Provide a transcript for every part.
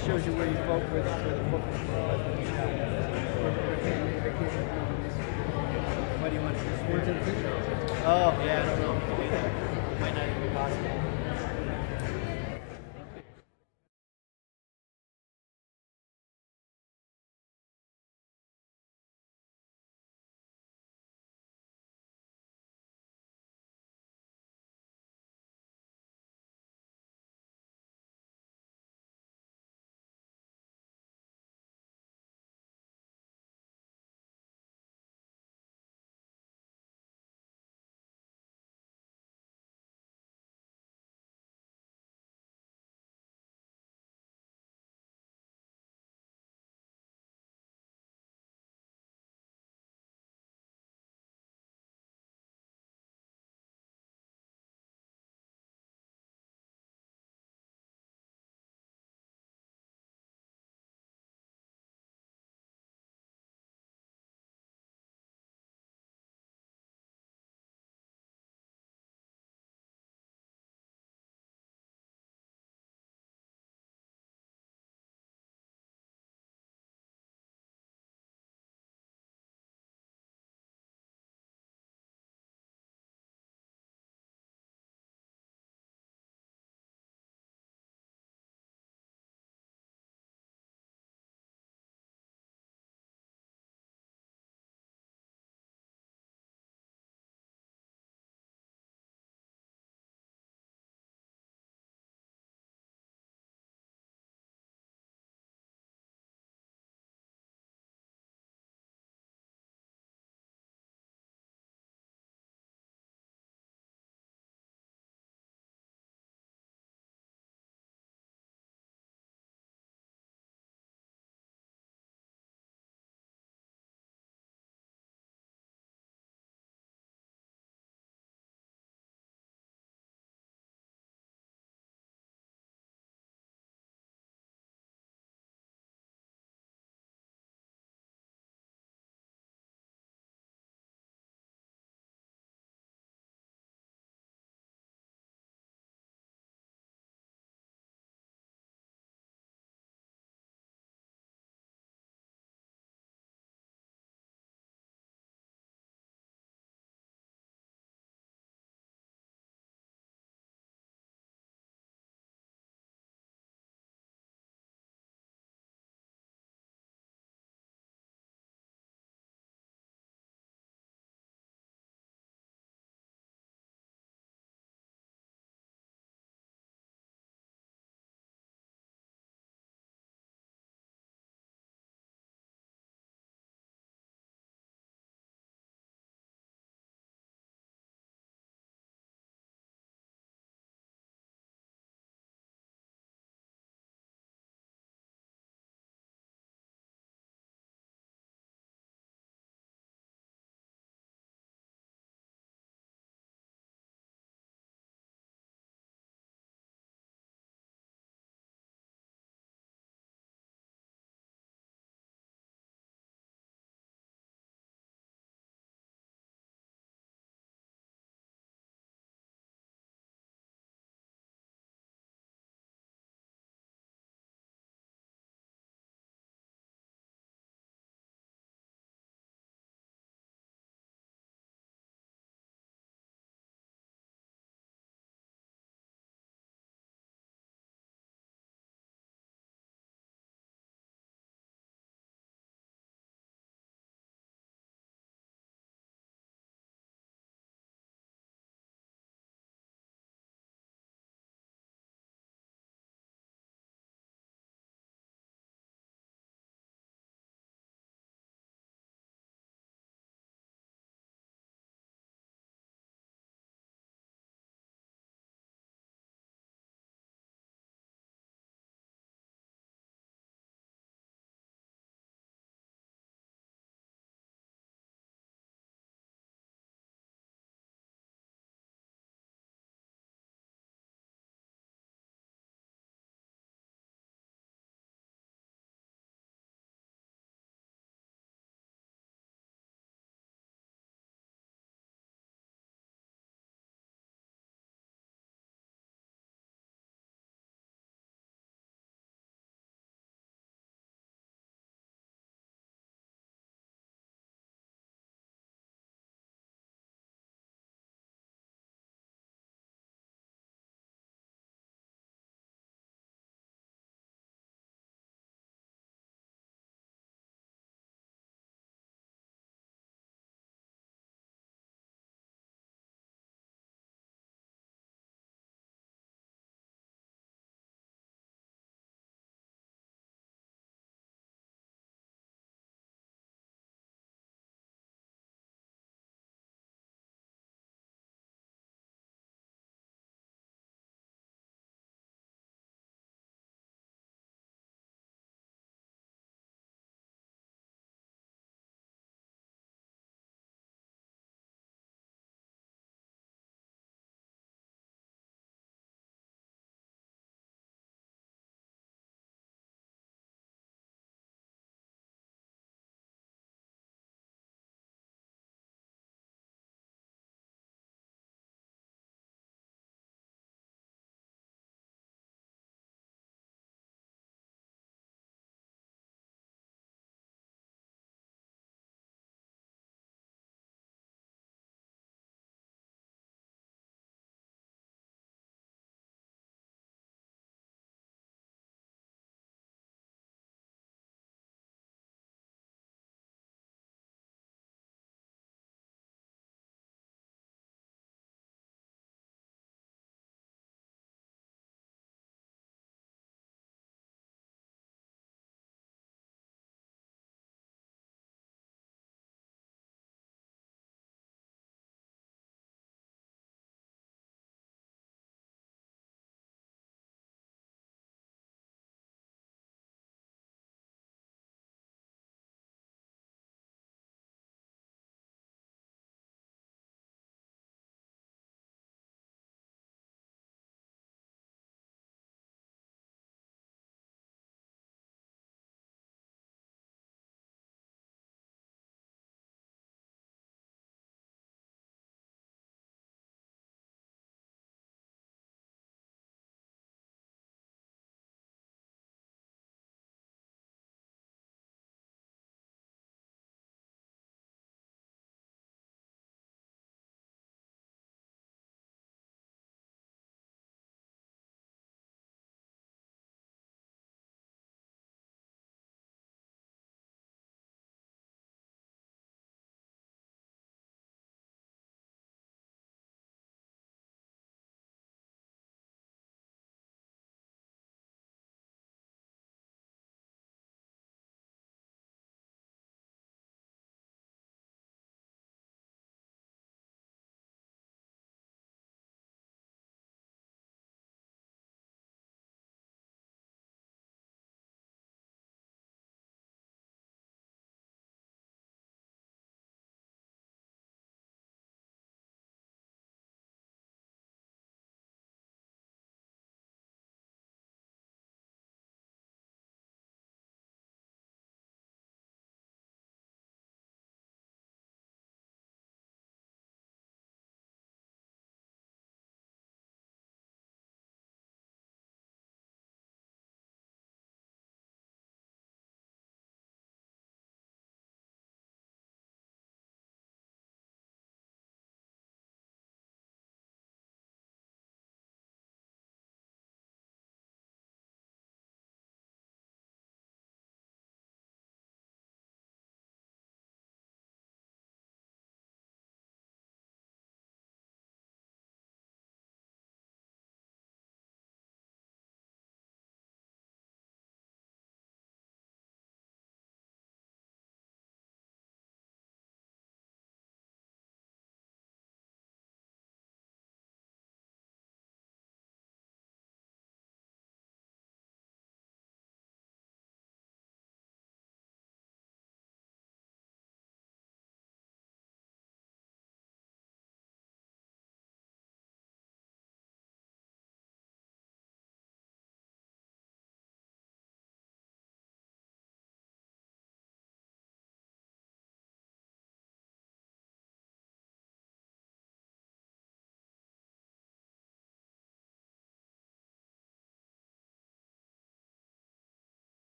just shows you where you vote where the focus is. What do you want to do? Oh, yeah, I don't know if you can do that. It might not even be possible.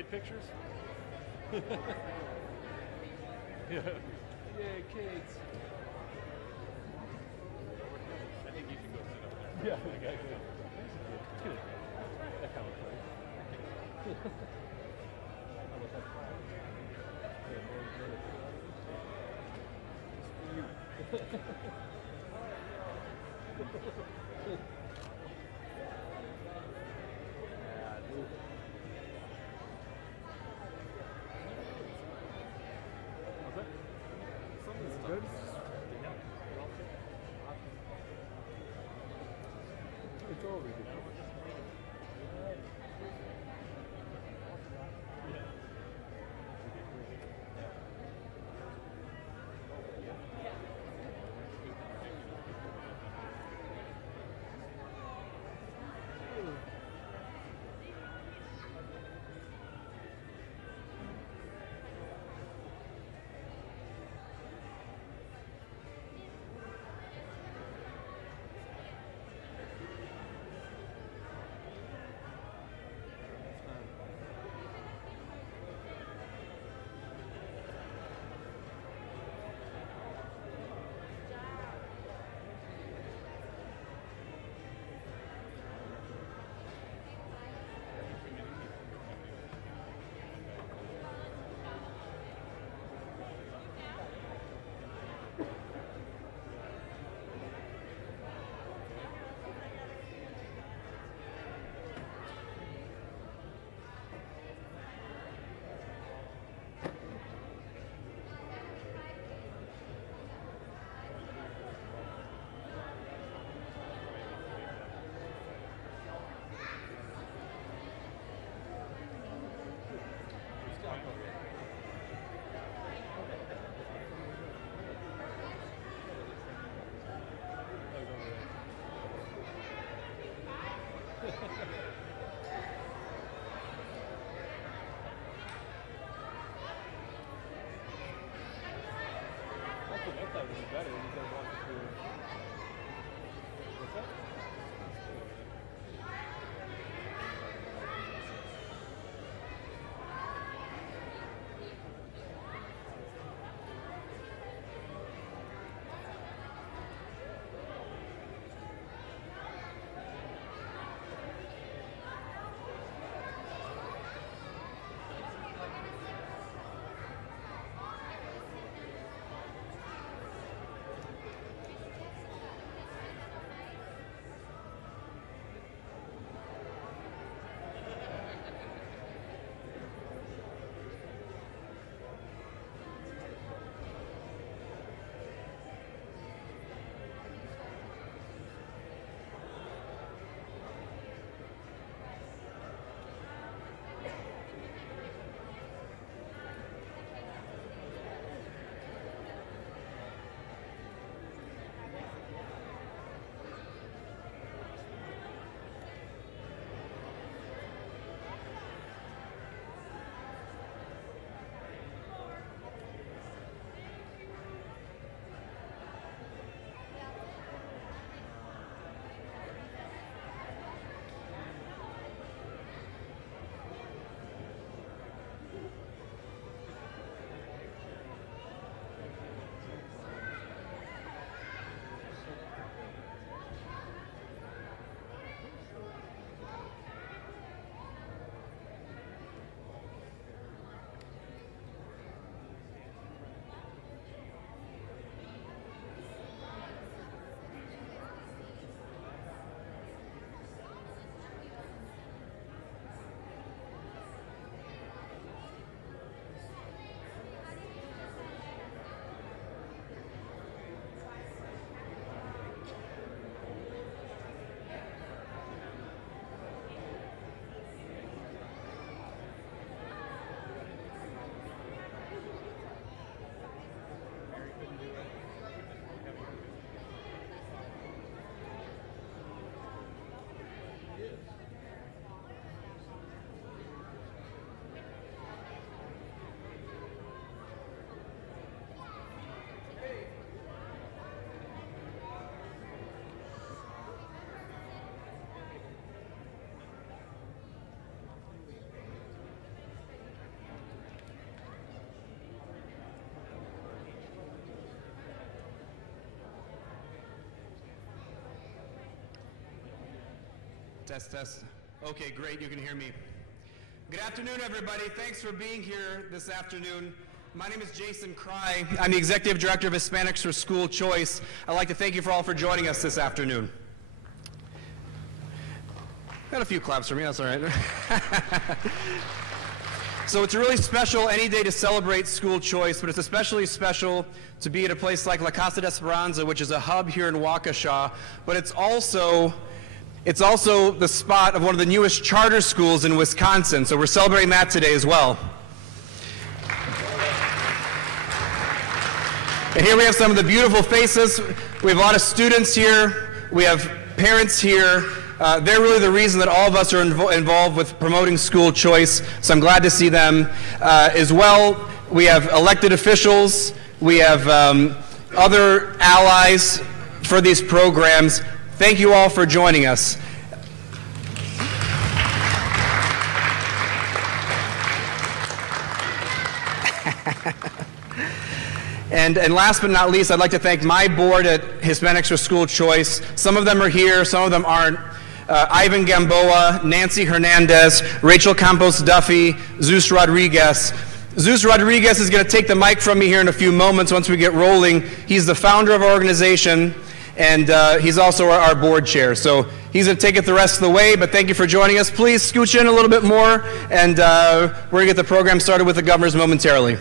kid pictures? Yeah. Yay, kids. I think you should go sit up there. Yeah, exactly. It's good. That kind of place. How about that fire? Yeah, dude. How's that? Some of the stuff Good? is just, yeah. It's over, dude. Actually, next time would be better. You can walk us through. What's that? Test, test. Okay, great, you can hear me. Good afternoon, everybody. Thanks for being here this afternoon. My name is Jason Cry. I'm the Executive Director of Hispanics for School Choice. I'd like to thank you all for joining us this afternoon. Got a few claps for me, that's all right. So it's a really special any day to celebrate school choice, but it's especially special to be at a place like La Casa de Esperanza, which is a hub here in Waukesha, but it's also the spot of one of the newest charter schools in Wisconsin, so we're celebrating that today as well. And here we have some of the beautiful faces. We have a lot of students here. We have parents here. They're really the reason that all of us are involved with promoting school choice, so I'm glad to see them. As well, we have elected officials. We have other allies for these programs. Thank you all for joining us. And last but not least, I'd like to thank my board at Hispanics for School Choice. Some of them are here, some of them aren't. Ivan Gamboa, Nancy Hernandez, Rachel Campos Duffy, Zeus Rodriguez. Zeus Rodriguez is going to take the mic from me here in a few moments once we get rolling. He's the founder of our organization, and he's also our board chair. So he's going to take it the rest of the way, but thank you for joining us. Please scooch in a little bit more, and we're going to get the program started with the governors momentarily.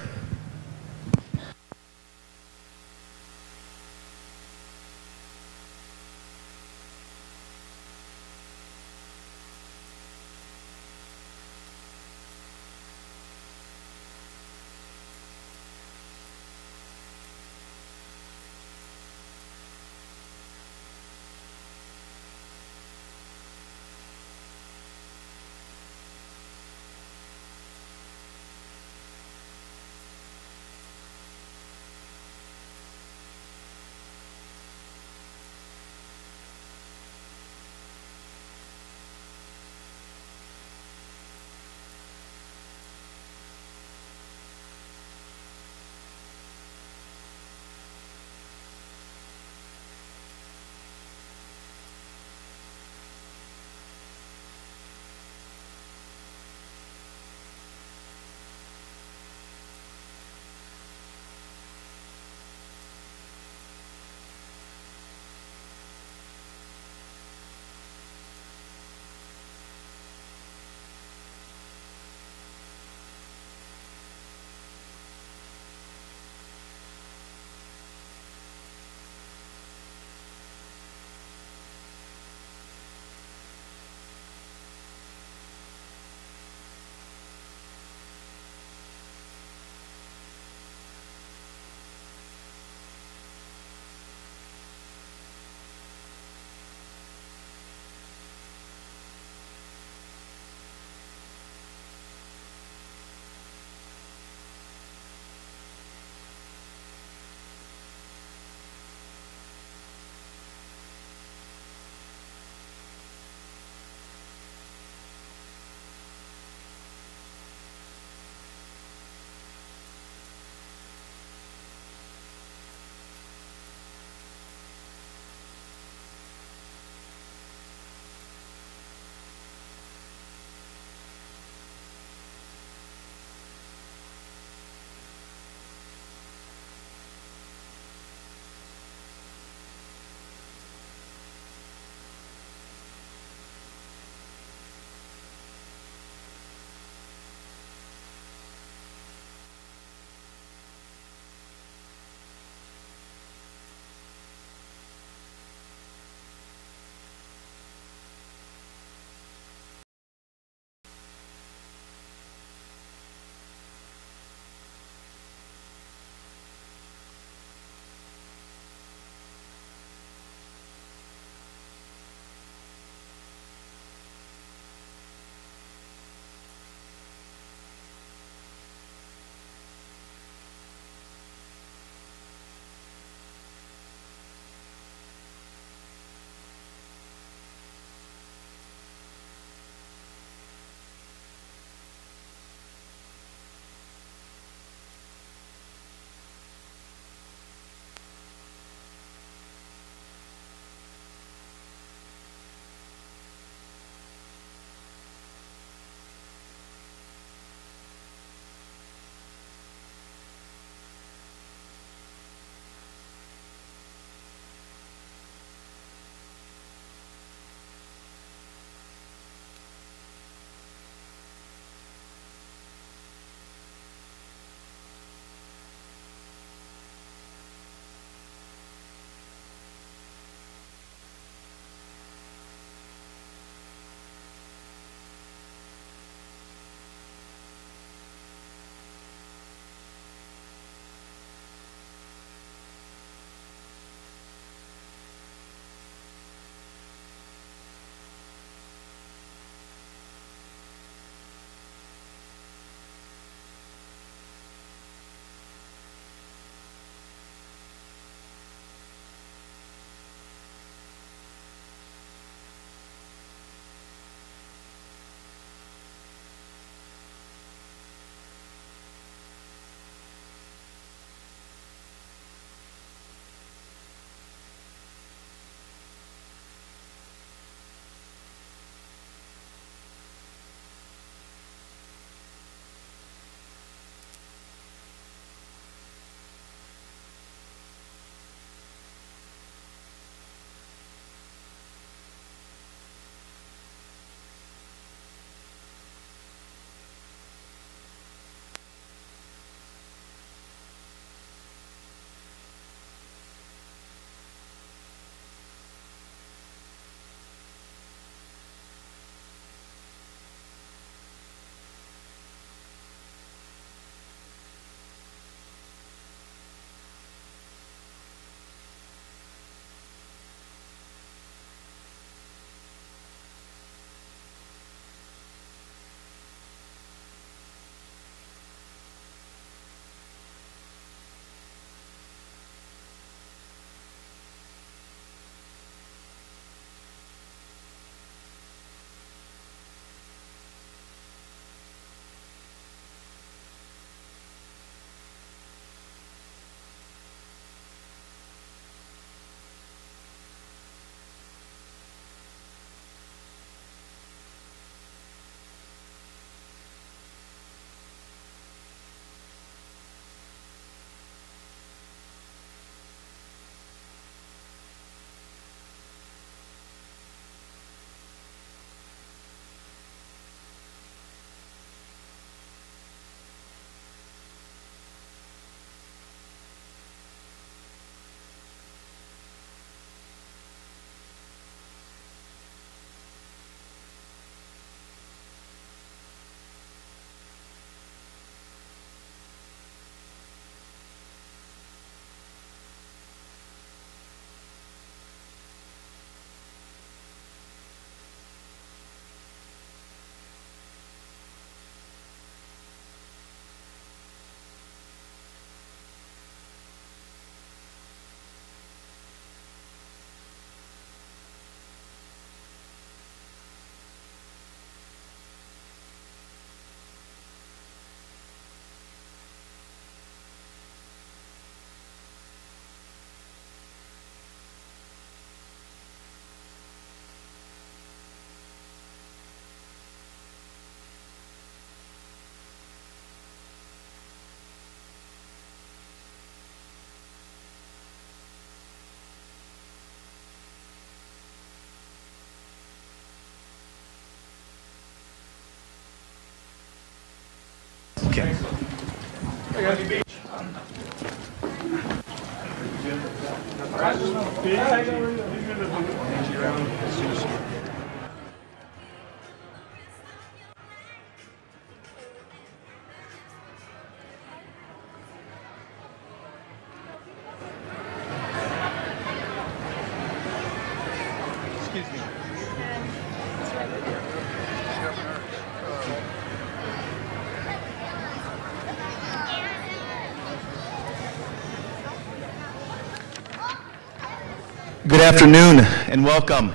Good afternoon and welcome.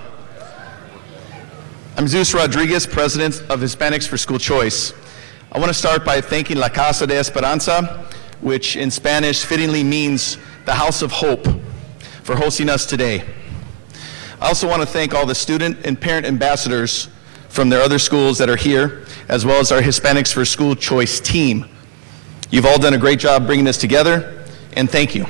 I'm Zeus Rodriguez, President of Hispanics for School Choice. I want to start by thanking La Casa de Esperanza, which in Spanish fittingly means the House of Hope, for hosting us today. I also want to thank all the student and parent ambassadors from their other schools that are here, as well as our Hispanics for School Choice team. You've all done a great job bringing this together, and thank you.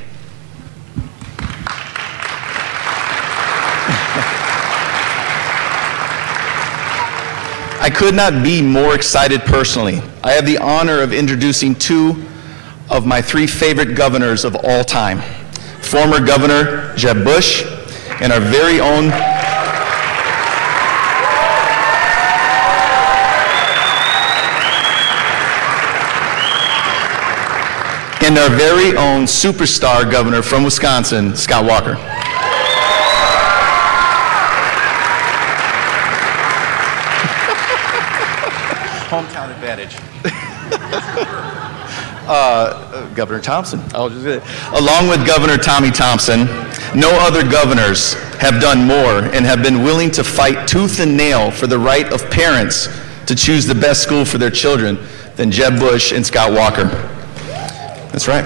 I could not be more excited personally. I have the honor of introducing two of my three favorite governors of all time. Former Governor Jeb Bush and our very own superstar governor from Wisconsin, Scott Walker. Hometown advantage. Governor Thompson. Along with Governor Tommy Thompson, no other governors have done more and have been willing to fight tooth and nail for the right of parents to choose the best school for their children than Jeb Bush and Scott Walker. That's right.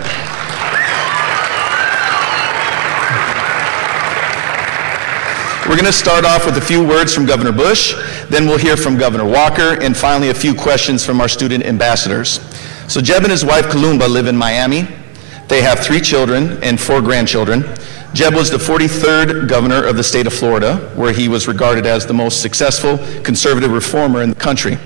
We're going to start off with a few words from Governor Bush, then we'll hear from Governor Walker, and finally a few questions from our student ambassadors. So Jeb and his wife Kalumba live in Miami. They have 3 children and 4 grandchildren. Jeb was the 43rd governor of the state of Florida, where he was regarded as the most successful conservative reformer in the country.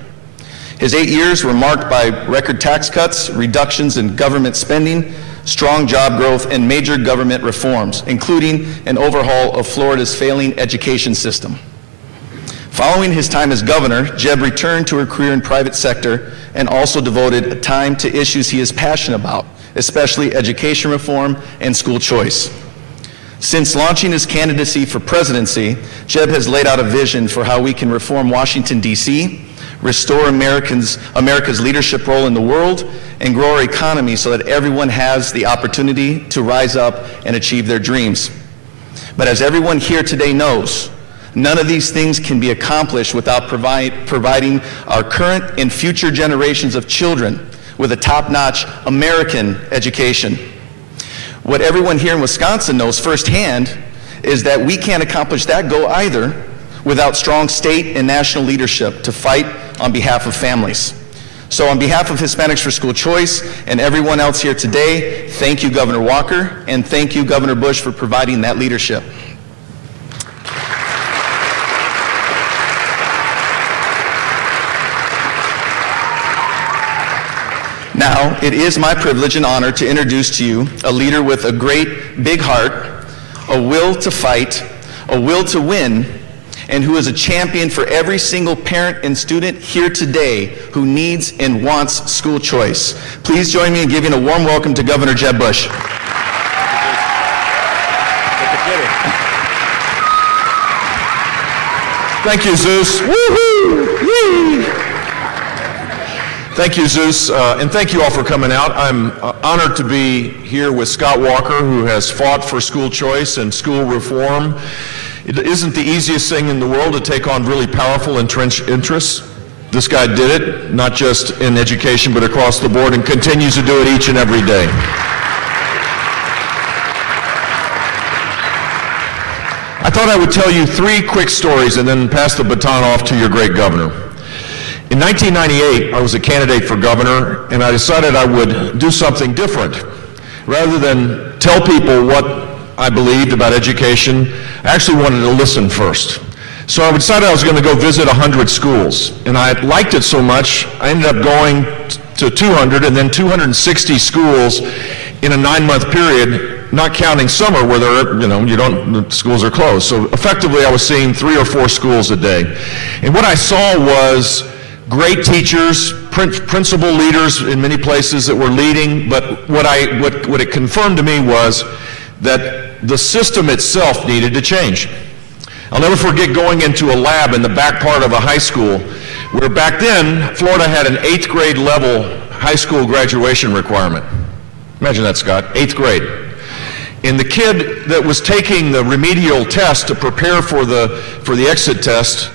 His 8 years were marked by record tax cuts, reductions in government spending, strong job growth, and major government reforms, including an overhaul of Florida's failing education system. Following his time as governor, Jeb returned to a career in private sector and also devoted time to issues he is passionate about, especially education reform and school choice. Since launching his candidacy for presidency, Jeb has laid out a vision for how we can reform Washington, D.C., restore America's leadership role in the world, and grow our economy so that everyone has the opportunity to rise up and achieve their dreams. But as everyone here today knows, none of these things can be accomplished without providing our current and future generations of children with a top-notch American education. What everyone here in Wisconsin knows firsthand is that we can't accomplish that goal either without strong state and national leadership to fight on behalf of families. So on behalf of Hispanics for School Choice and everyone else here today, thank you, Governor Walker, and thank you, Governor Bush, for providing that leadership. Now, it is my privilege and honor to introduce to you a leader with a great big heart, a will to fight, a will to win, and who is a champion for every single parent and student here today who needs and wants school choice. Please join me in giving a warm welcome to Governor Jeb Bush. Thank you, Zeus. Woohoo! Yee! Thank you, Zeus, and thank you all for coming out. I'm honored to be here with Scott Walker, who has fought for school choice and school reform. It isn't the easiest thing in the world to take on really powerful entrenched interests. This guy did it, not just in education, but across the board, and continues to do it each and every day. I thought I would tell you 3 quick stories and then pass the baton off to your great governor. In 1998, I was a candidate for governor, and I decided I would do something different. Rather than tell people what I believed about education, I actually wanted to listen first. So I decided I was going to go visit 100 schools, and I liked it so much, I ended up going to 200 and then 260 schools in a 9-month period, not counting summer where the schools are closed. So effectively I was seeing 3 or 4 schools a day. And what I saw was great teachers, principal leaders in many places that were leading, but what it confirmed to me was that the system itself needed to change. I'll never forget going into a lab in the back part of a high school where back then Florida had an 8th grade level high school graduation requirement. Imagine that, Scott, 8th grade. And the kid that was taking the remedial test to prepare for the exit test,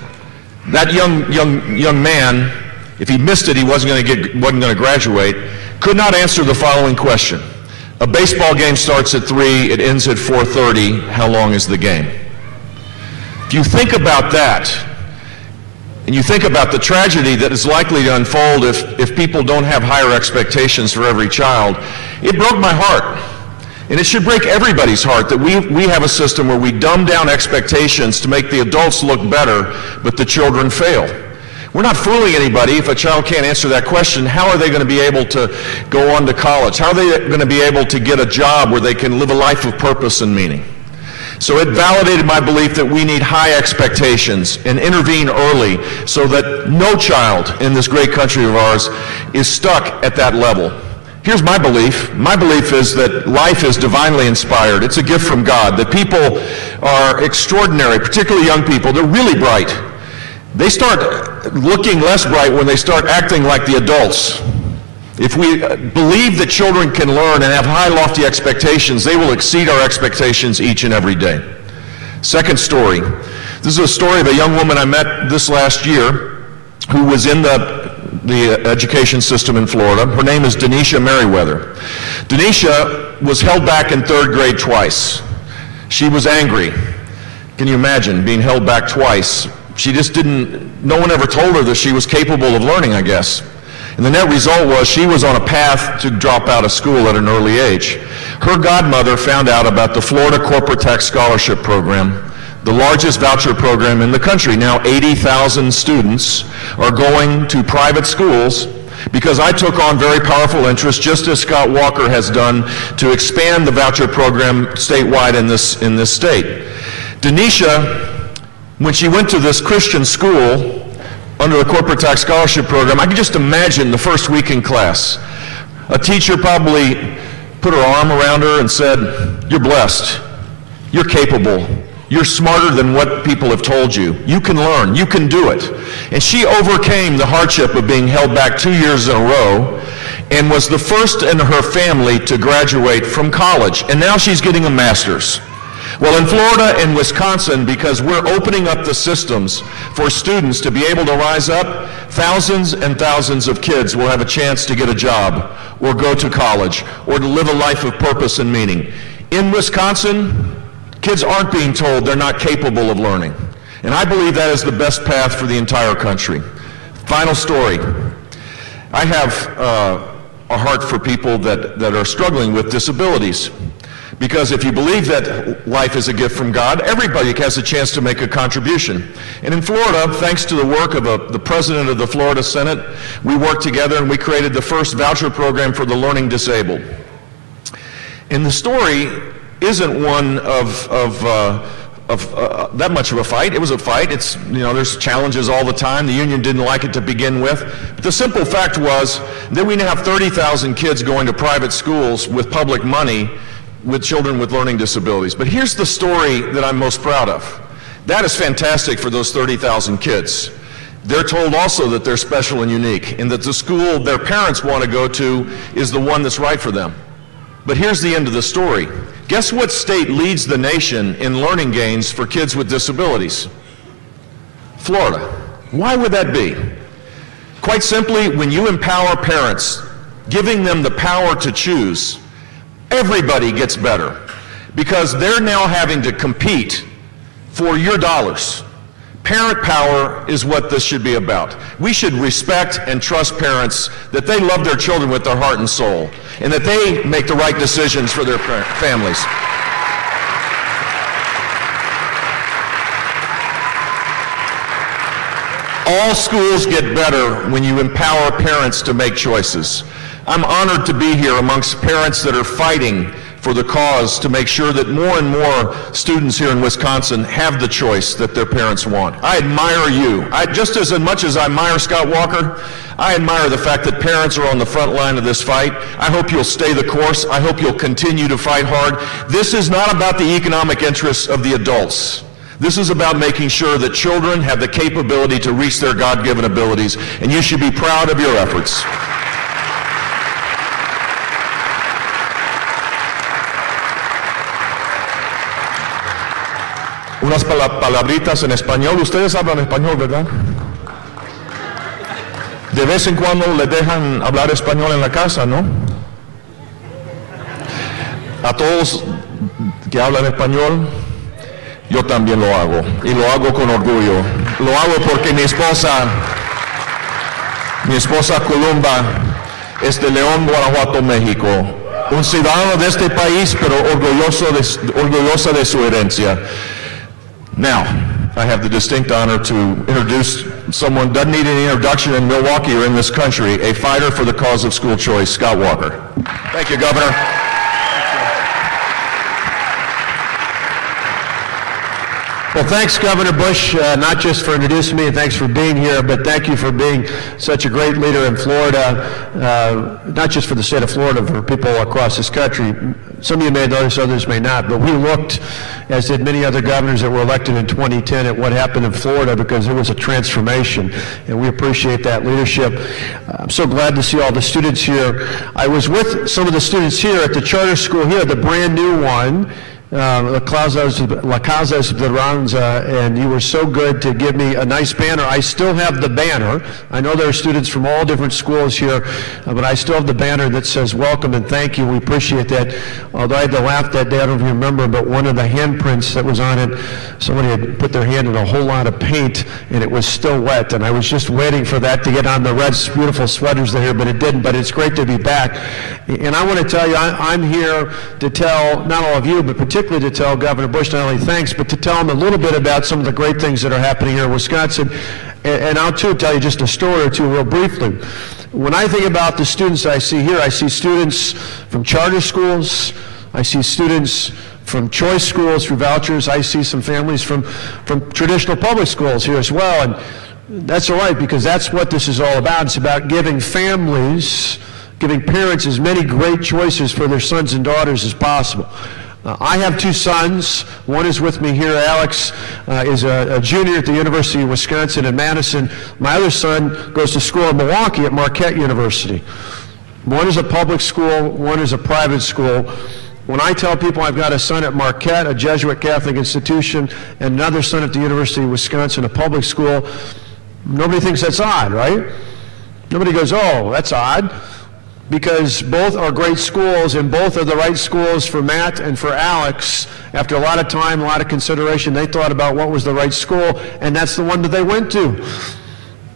that young man, if he missed it, he wasn't going to graduate, could not answer the following question. A baseball game starts at 3, it ends at 4:30, how long is the game? If you think about that, and you think about the tragedy that is likely to unfold if people don't have higher expectations for every child, it broke my heart. And it should break everybody's heart that we have a system where we dumb down expectations to make the adults look better, but the children fail. We're not fooling anybody. If a child can't answer that question, how are they going to be able to go on to college? How are they going to be able to get a job where they can live a life of purpose and meaning? So it validated my belief that we need high expectations and intervene early so that no child in this great country of ours is stuck at that level. Here's my belief. My belief is that life is divinely inspired. It's a gift from God, that people are extraordinary, particularly young people. They're really bright. They start looking less bright when they start acting like the adults. If we believe that children can learn and have high, lofty expectations, they will exceed our expectations each and every day. Second story. This is a story of a young woman I met this last year who was in the education system in Florida. Her name is Denisha Merriweather. Denisha was held back in 3rd grade twice. She was angry. Can you imagine being held back twice? She just didn't, no one ever told her that she was capable of learning, I guess. And the net result was she was on a path to drop out of school at an early age. Her godmother found out about the Florida Corporate Tax Scholarship Program, the largest voucher program in the country. Now 80,000 students are going to private schools because I took on very powerful interest, just as Scott Walker has done, to expand the voucher program statewide in this state. Denisha, when she went to this Christian school under the Corporate Tax Scholarship Program, I could just imagine the first week in class. A teacher probably put her arm around her and said, "You're blessed. You're capable. You're smarter than what people have told you. You can learn. You can do it." And she overcame the hardship of being held back 2 years in a row and was the first in her family to graduate from college. And now she's getting a master's. Well, in Florida and Wisconsin, because we're opening up the systems for students to be able to rise up, thousands and thousands of kids will have a chance to get a job or go to college or to live a life of purpose and meaning. In Wisconsin, kids aren't being told they're not capable of learning. And I believe that is the best path for the entire country. Final story. I have a heart for people that are struggling with disabilities. Because if you believe that life is a gift from God, everybody has a chance to make a contribution. And in Florida, thanks to the work of the president of the Florida Senate, we worked together and we created the first voucher program for the learning disabled. And the story isn't one of that much of a fight. It was a fight. It's, you know, there's challenges all the time. The union didn't like it to begin with. But the simple fact was that we now have 30,000 kids going to private schools with public money with children with learning disabilities. But here's the story that I'm most proud of. That is fantastic for those 30,000 kids. They're told also that they're special and unique, and that the school their parents want to go to is the one that's right for them. But here's the end of the story. Guess what state leads the nation in learning gains for kids with disabilities? Florida. Why would that be? Quite simply, when you empower parents, giving them the power to choose, everybody gets better, because they're now having to compete for your dollars. Parent power is what this should be about. We should respect and trust parents that they love their children with their heart and soul, and that they make the right decisions for their families. All schools get better when you empower parents to make choices. I'm honored to be here amongst parents that are fighting for the cause to make sure that more and more students here in Wisconsin have the choice that their parents want. I admire you. Just as much as I admire Scott Walker, I admire the fact that parents are on the front line of this fight. I hope you'll stay the course. I hope you'll continue to fight hard. This is not about the economic interests of the adults. This is about making sure that children have the capability to reach their God-given abilities, and you should be proud of your efforts. unas palabritas en español. Ustedes hablan español, ¿verdad? De vez en cuando les dejan hablar español en la casa, ¿no? A todos que hablan español, yo también lo hago, y lo hago con orgullo. Lo hago porque mi esposa Columba es de León, Guanajuato, México. Un ciudadano de este país, pero orgullosa de su herencia. Now, I have the distinct honor to introduce someone who doesn't need any introduction in Milwaukee or in this country, a fighter for the cause of school choice, Scott Walker. Thank you, Governor. Well, thanks, Governor Bush, not just for introducing me, and thanks for being here, but thank you for being such a great leader in Florida, not just for the state of Florida, for people across this country. Some of you may notice, others may not, but we looked, as did many other governors that were elected in 2010, at what happened in Florida, because there was a transformation, and we appreciate that leadership. I'm so glad to see all the students here. I was with some of the students here at the charter school here, the brand new one, La Casa Esperanza, and you were so good to give me a nice banner. I still have the banner. I know there are students from all different schools here, but I still have the banner that says welcome and thank you. We appreciate that. Although I had to laugh that day, I don't know if you remember, but one of the handprints that was on it, somebody had put their hand in a whole lot of paint and it was still wet, and I was just waiting for that to get on the red, beautiful sweaters there, but it didn't. But it's great to be back. And I want to tell you, I'm here to tell, not all of you, but particularly to tell Governor Bush not only thanks, but to tell him a little bit about some of the great things that are happening here in Wisconsin. And I'll too tell you just a story or two real briefly. When I think about the students I see here, I see students from charter schools, I see students from choice schools through vouchers, I see some families from traditional public schools here as well. And that's all right, because that's what this is all about. It's about giving families, giving parents as many great choices for their sons and daughters as possible. I have two sons. One is with me here. Alex is a junior at the University of Wisconsin in Madison. My other son goes to school in Milwaukee at Marquette University. One is a public school, one is a private school. When I tell people I've got a son at Marquette, a Jesuit Catholic institution, and another son at the University of Wisconsin, a public school, nobody thinks that's odd, right? Nobody goes, oh, that's odd. Because both are great schools, and both are the right schools for Matt and for Alex. After a lot of time, a lot of consideration, they thought about what was the right school, and that's the one that they went to.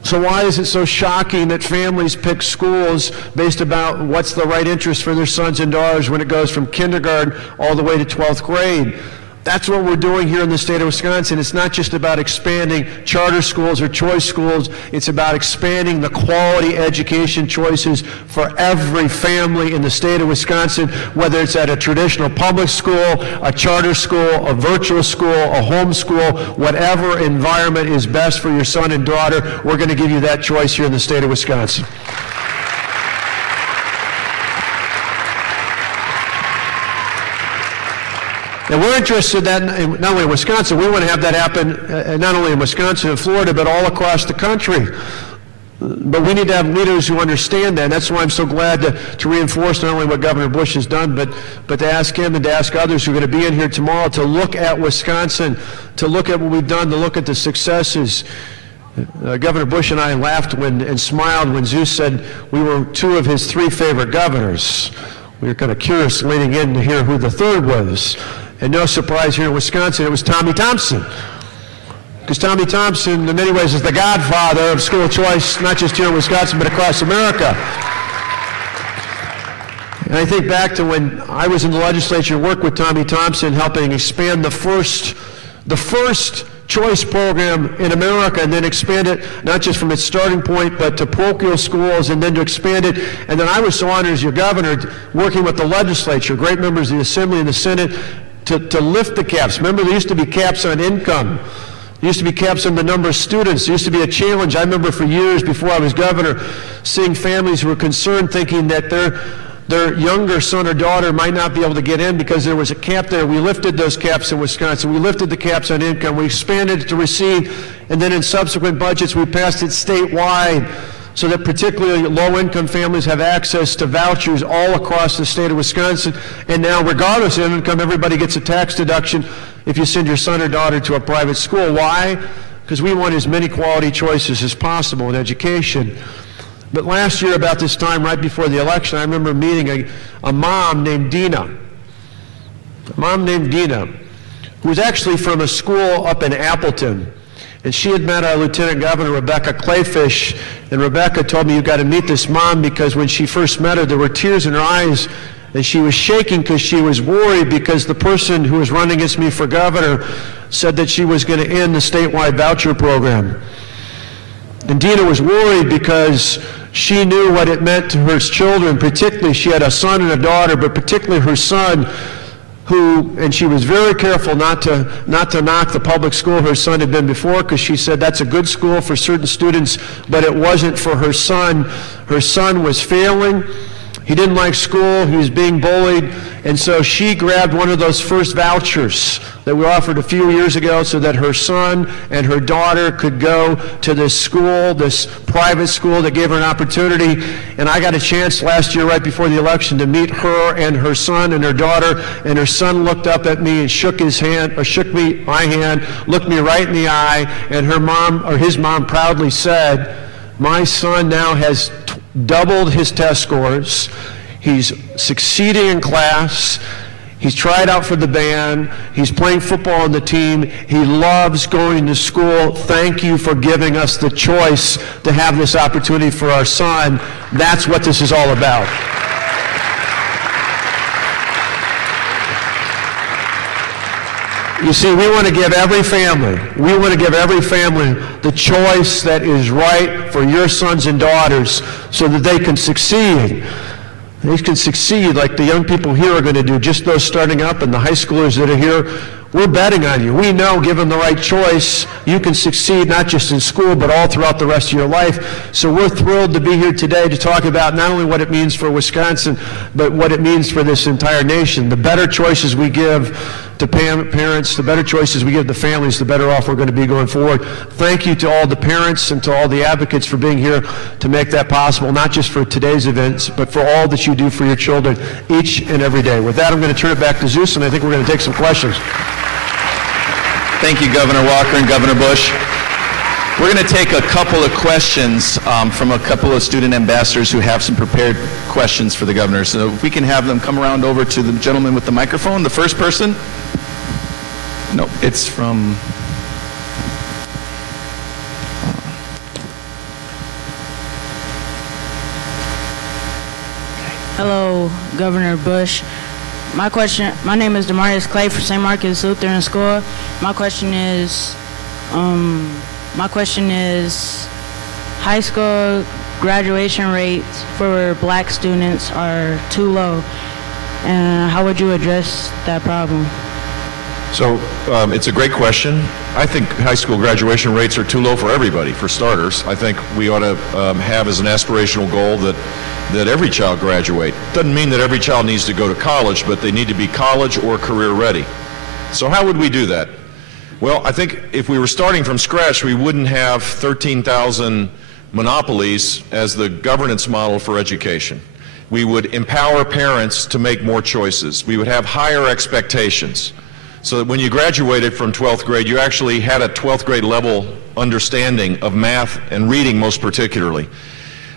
So why is it so shocking that families pick schools based about what's the right interest for their sons and daughters when it goes from kindergarten all the way to 12th grade? That's what we're doing here in the state of Wisconsin. It's not just about expanding charter schools or choice schools. It's about expanding the quality education choices for every family in the state of Wisconsin, whether it's at a traditional public school, a charter school, a virtual school, a home school, whatever environment is best for your son and daughter, we're going to give you that choice here in the state of Wisconsin. And we're interested in that not only in Wisconsin, we want to have that happen not only in Wisconsin and Florida, but all across the country. But we need to have leaders who understand that, and that's why I'm so glad to reinforce not only what Governor Bush has done, but to ask him and to ask others who are going to be in here tomorrow to look at Wisconsin, to look at what we've done, to look at the successes. Governor Bush and I laughed and smiled when Zeus said we were two of his three favorite governors. We were kind of curious leaning in to hear who the third was. And no surprise here in Wisconsin, it was Tommy Thompson. Because Tommy Thompson, in many ways, is the godfather of school choice, not just here in Wisconsin, but across America. And I think back to when I was in the legislature and worked with Tommy Thompson, helping expand the first choice program in America, and then expand it not just from its starting point, but to parochial schools, and then to expand it. And then I was so honored as your governor, working with the legislature, great members of the Assembly and the Senate, to lift the caps. Remember, there used to be caps on income. There used to be caps on the number of students. There used to be a challenge. I remember for years before I was governor, seeing families who were concerned, thinking that their younger son or daughter might not be able to get in because there was a cap there. We lifted those caps in Wisconsin. We lifted the caps on income. We expanded it to receive, and then in subsequent budgets, we passed it statewide so that particularly low-income families have access to vouchers all across the state of Wisconsin. And now, regardless of income, everybody gets a tax deduction if you send your son or daughter to a private school. Why? Because we want as many quality choices as possible in education. But last year, about this time, right before the election, I remember meeting a mom named Dina. A mom named Dina, who was actually from a school up in Appleton. And she had met our Lieutenant Governor, Rebecca Clayfish, and Rebecca told me, you've got to meet this mom, because when she first met her, there were tears in her eyes, and she was shaking because she was worried because the person who was running against me for governor said that she was going to end the statewide voucher program. And Dina was worried because she knew what it meant to her children, particularly she had a son and a daughter, but particularly her son, who, and she was very careful not to knock the public school her son had been before, because she said that's a good school for certain students, but it wasn't for her son. Her son was failing. He didn't like school. He was being bullied. And so she grabbed one of those first vouchers that we offered a few years ago so that her son and her daughter could go to this school, this private school that gave her an opportunity. And I got a chance last year, right before the election, to meet her and her son and her daughter. And her son looked up at me and shook his hand, or shook my hand, looked me right in the eye, and her mom, or his mom, proudly said, "My son now has doubled his test scores. He's succeeding in class. He's tried out for the band. He's playing football on the team. He loves going to school. Thank you for giving us the choice to have this opportunity for our son." That's what this is all about. You see, we want to give every family the choice that is right for your sons and daughters so that they can succeed. They can succeed like the young people here are going to do, just those starting up and the high schoolers that are here. We're betting on you. We know, given the right choice, you can succeed not just in school, but all throughout the rest of your life. So we're thrilled to be here today to talk about not only what it means for Wisconsin, but what it means for this entire nation. The better choices we give to parents, the better choices we give to families, the better off we're going to be going forward. Thank you to all the parents and to all the advocates for being here to make that possible, not just for today's events, but for all that you do for your children each and every day. With that, I'm going to turn it back to Zeus, and I think we're going to take some questions. Thank you, Governor Walker and Governor Bush. We're going to take a couple of questions from a couple of student ambassadors who have some prepared questions for the governor. So if we can have them come around over to the gentleman with the microphone. The first person? No, it's from... Hello, Governor Bush. My name is Demarius Clay for St. Marcus Lutheran School. My question is, high school graduation rates for black students are too low, and how would you address that problem? So it's a great question. I think high school graduation rates are too low for everybody, for starters. I think we ought to have as an aspirational goal that every child graduate. Doesn't mean that every child needs to go to college, but they need to be college or career ready. So how would we do that? Well, I think if we were starting from scratch, we wouldn't have 13,000 monopolies as the governance model for education. We would empower parents to make more choices. We would have higher expectations, so that when you graduated from 12th grade, you actually had a 12th grade level understanding of math and reading most particularly.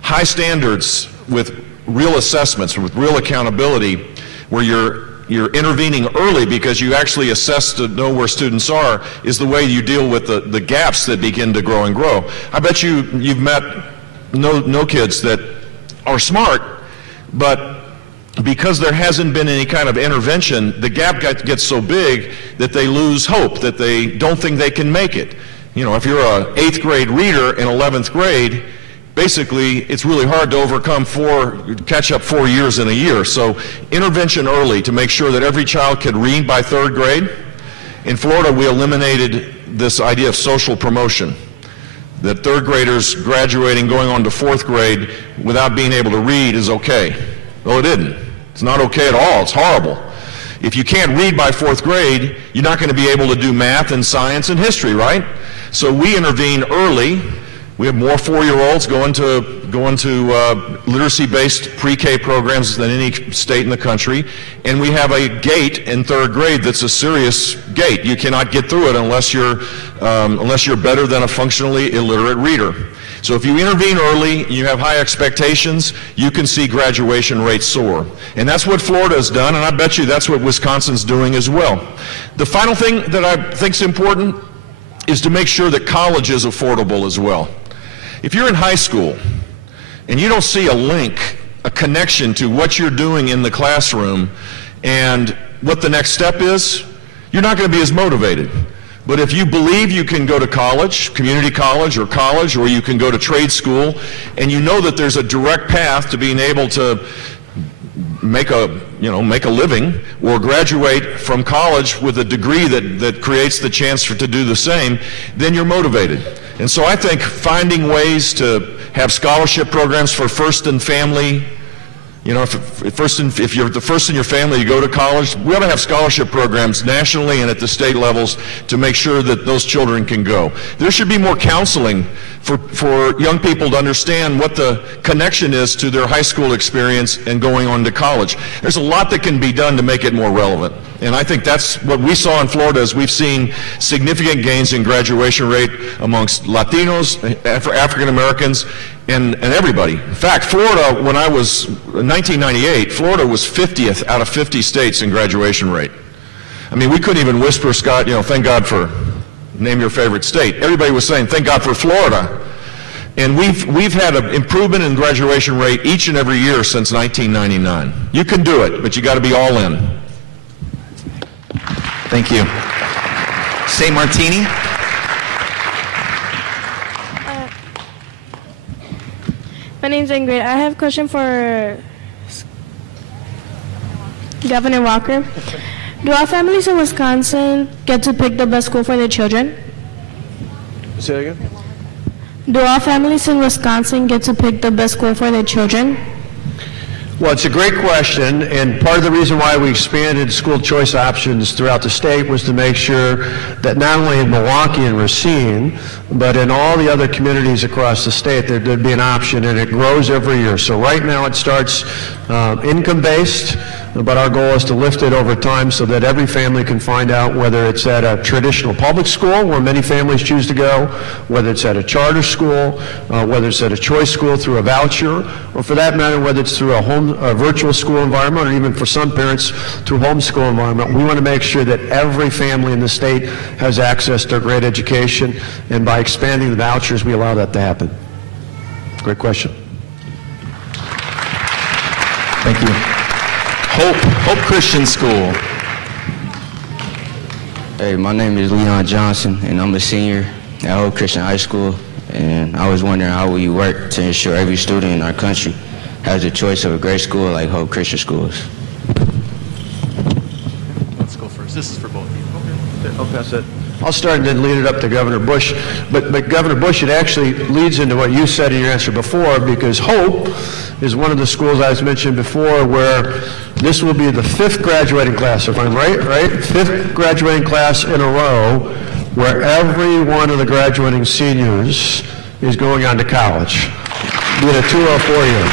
High standards with real assessments, with real accountability, where you're intervening early because you actually assess to know where students are, is the way you deal with the gaps that begin to grow and grow. I bet you've met no kids that are smart, but because there hasn't been any kind of intervention, the gap gets so big that they lose hope, that they don't think they can make it. You know, if you're an 8th grade reader in 11th grade, basically it's really hard to catch up 4 years in a year. So intervention early to make sure that every child can read by 3rd grade. In Florida, we eliminated this idea of social promotion, that 3rd graders graduating, going on to 4th grade without being able to read is okay. Well, it isn't. It's not okay at all. It's horrible. If you can't read by 4th grade, you're not going to be able to do math and science and history, right? So we intervene early We have more 4-year-olds going to literacy-based pre-K programs than any state in the country, and we have a gate in 3rd grade that's a serious gate. You cannot get through it unless you're better than a functionally illiterate reader. So if you intervene early, you have high expectations, you can see graduation rates soar. And that's what Florida has done, and I bet you that's what Wisconsin's doing as well. The final thing that I think is important is to make sure that college is affordable as well. If you're in high school and you don't see a link, a connection to what you're doing in the classroom and what the next step is, you're not going to be as motivated. But if you believe you can go to college, community college, or you can go to trade school, and you know that there's a direct path to being able to make a living or graduate from college with a degree that creates the chance to do the same, then you're motivated. And so I think finding ways to have scholarship programs for first and family, you know, if you're the first in your family, you go to college, we ought to have scholarship programs nationally and at the state levels to make sure that those children can go. There should be more counseling for young people to understand what the connection is to their high school experience and going on to college. There's a lot that can be done to make it more relevant. And I think that's what we saw in Florida is we've seen significant gains in graduation rate amongst Latinos, African Americans, and everybody. In fact, Florida, when I was in 1998, Florida was 50th out of 50 states in graduation rate. I mean, we couldn't even whisper, Scott, you know, thank God for, name your favorite state. Everybody was saying, thank God for Florida. And we've had an improvement in graduation rate each and every year since 1999. You can do it, but you got to be all in. Thank you. Say Martini. My name's Ingrid. I have a question for Governor Walker. Do all families in Wisconsin get to pick the best school for their children? Say that again? Do all families in Wisconsin get to pick the best school for their children? Well, it's a great question, and part of the reason why we expanded school choice options throughout the state was to make sure that not only in Milwaukee and Racine, but in all the other communities across the state, there'd be an option, and it grows every year. So right now it starts income-based, but our goal is to lift it over time so that every family can find out whether it's at a traditional public school, where many families choose to go, whether it's at a charter school, whether it's at a choice school through a voucher, or for that matter, whether it's through a virtual school environment, or even for some parents through homeschool environment. We want to make sure that every family in the state has access to a great education, and by expanding the vouchers, we allow that to happen. Great question. Thank you. Hope Christian School. Hey, my name is Leon Johnson, and I'm a senior at Hope Christian High School. And I was wondering, how will you work to ensure every student in our country has a choice of a great school like Hope Christian Schools? Let's go first. This is for both of you. I'll pass it. I'll start and then lead it up to Governor Bush. But Governor Bush, it actually leads into what you said in your answer before, because Hope is one of the schools I was mentioned before where this will be the 5th graduating class, if I'm right? 5th graduating class in a row where every one of the graduating seniors is going on to college, be it a 2 or a 4 year.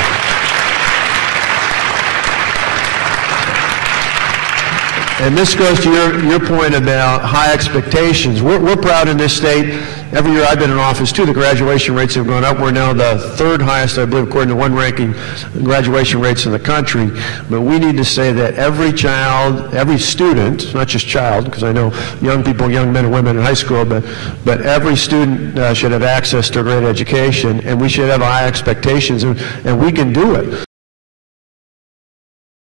And this goes to your point about high expectations. We're proud in this state. Every year I've been in office, too, the graduation rates have gone up. We're now the 3rd highest, I believe, according to one ranking, graduation rates in the country. But we need to say that every child, every student, not just child, because I know young people, young men and women in high school, but every student should have access to a great education, and we should have high expectations, and we can do it.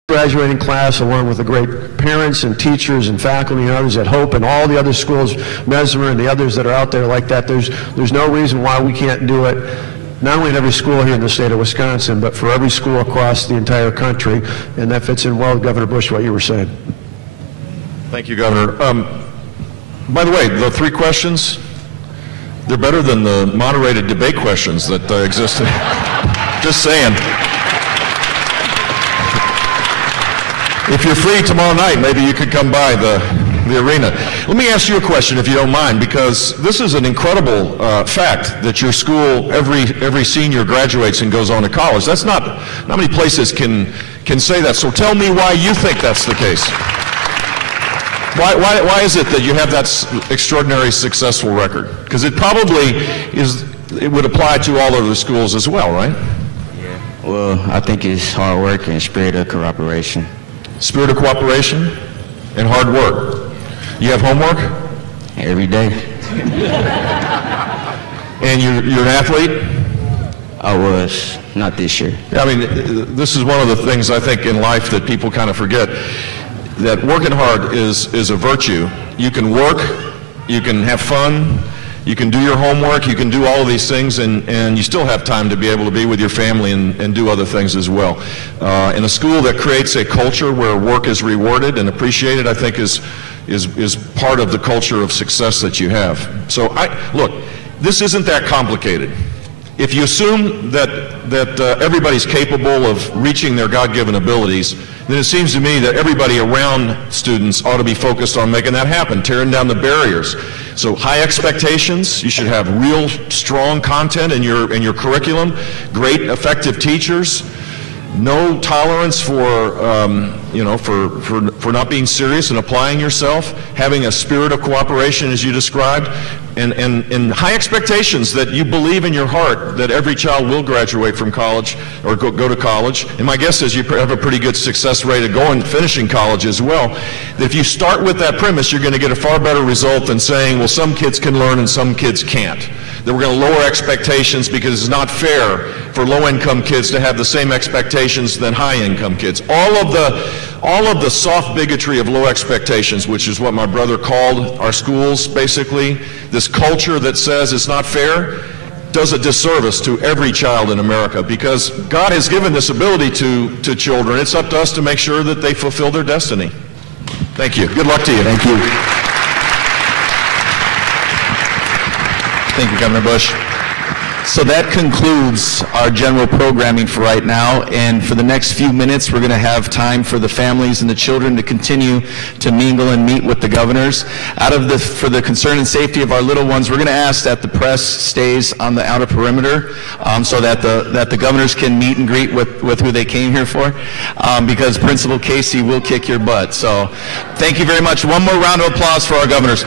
Graduating class, along with the great parents and teachers and faculty and others at Hope and all the other schools, Mesmer and the others that are out there like that, there's no reason why we can't do it, not only in every school here in the state of Wisconsin, but for every school across the entire country, and that fits in well with Governor Bush, what you were saying. Thank you, Governor. By the way, the 3 questions, they're better than the moderated debate questions that existed. Just saying. If you're free tomorrow night, maybe you could come by the the arena. Let me ask you a question, if you don't mind, because this is an incredible fact that your school, every senior graduates and goes on to college. That's not many places can say that. So tell me why you think that's the case. Why is it that you have that extraordinary successful record? Because it probably is. It would apply to all other schools as well, right? Yeah. Well, I think it's hard work and spirit of cooperation. Spirit of cooperation and hard work. You have homework? Every day. And you're an athlete? I was, not this year. I mean, this is one of the things I think in life that people kind of forget, that working hard is a virtue. You can work, you can have fun, you can do your homework, you can do all of these things, and you still have time to be able to be with your family and do other things as well. In a school that creates a culture where work is rewarded and appreciated, I think is part of the culture of success that you have. So look, this isn't that complicated. If you assume that everybody's capable of reaching their God-given abilities, then it seems to me that everybody around students ought to be focused on making that happen, tearing down the barriers. So high expectations, you should have real strong content in your curriculum, great effective teachers, no tolerance for for not being serious and applying yourself, having a spirit of cooperation as you described, and high expectations that you believe in your heart that every child will graduate from college or go to college. And my guess is you have a pretty good success rate of finishing college as well. That if you start with that premise, you're going to get a far better result than saying, well, some kids can learn and some kids can't. That we're going to lower expectations because it's not fair for low-income kids to have the same expectations than high-income kids. All of the soft bigotry of low expectations, which is what my brother called our schools, basically, this culture that says it's not fair, does a disservice to every child in America, because God has given this ability to children. It's up to us to make sure that they fulfill their destiny. Thank you. Good luck to you. Thank you. Thank you, Governor Bush. So that concludes our general programming for right now, and for the next few minutes we're going to have time for the families and the children to continue to mingle and meet with the governors. For the concern and safety of our little ones, we're going to ask that the press stays on the outer perimeter so that the governors can meet and greet with who they came here for, because Principal Casey will kick your butt. So thank you very much. One more round of applause for our governors.